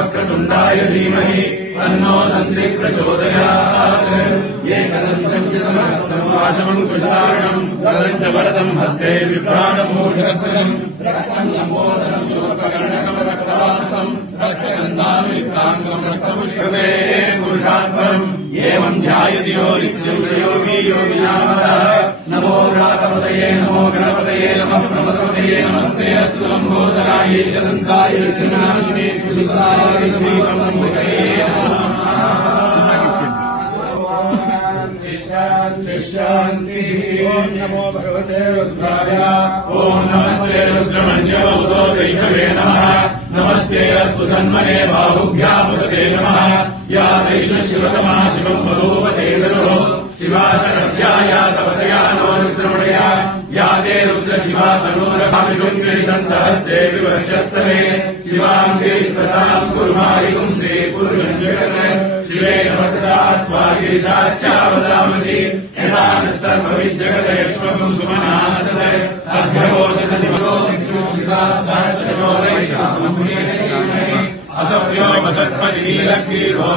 वक्रतुण्डाय धीमहि तन्नो दन्ति प्रचोदयात्। एकदन्तं सर्वाशमङ्कुशारणं वरं च वरदं हस्ते विभ्राणमूषकध्वजं रक्तं लम्बोदरं शूर्पकर्णकं रक्तवासं रक्तगन्धानुयुक्ताङ्गं रक्तपुष्पके पुरुषात्मम् एवं ध्यायति यो नित्यं स योगी योगिनामः। नमो रातपतये नमो गणपतये नमः प्रमदपतये नमस्ते अस्तु लम्बोदराय जगन्ताय विघ्ननाशिने सुसिद्धाय श्रीमन्मुखये नमः। शांति। ओम नमो भगवते रुद्राय। ओम नमस्ते रुद्रमन्यो उदो वैष्णवे नमः। नमस्ते अस्तु तन्मने बाहुभ्यामुदते नमः। या वैष्ण शिवतमा शिवं मधुपते दरो शिवा शरभ्या या तपतया नो रुद्रमणया या ते रुद्र शिवा तनोरभाविशुङ्गे सन्तहस्ते विवर्षस्तवे शिवाङ्गे प्रदां कुर्मारिकुं श्री पुरुषं जगत् शिवे नमसा त्वा गिरिजाच्या वदामसि यथा नः सर्वविज्जगदयश्वं सुमनासत् अभ्यगोचतनिमतो विष्णुशिवा सहस्रशोरैषाममुनिः असप्यो वसत्पतिनीलग्रीरो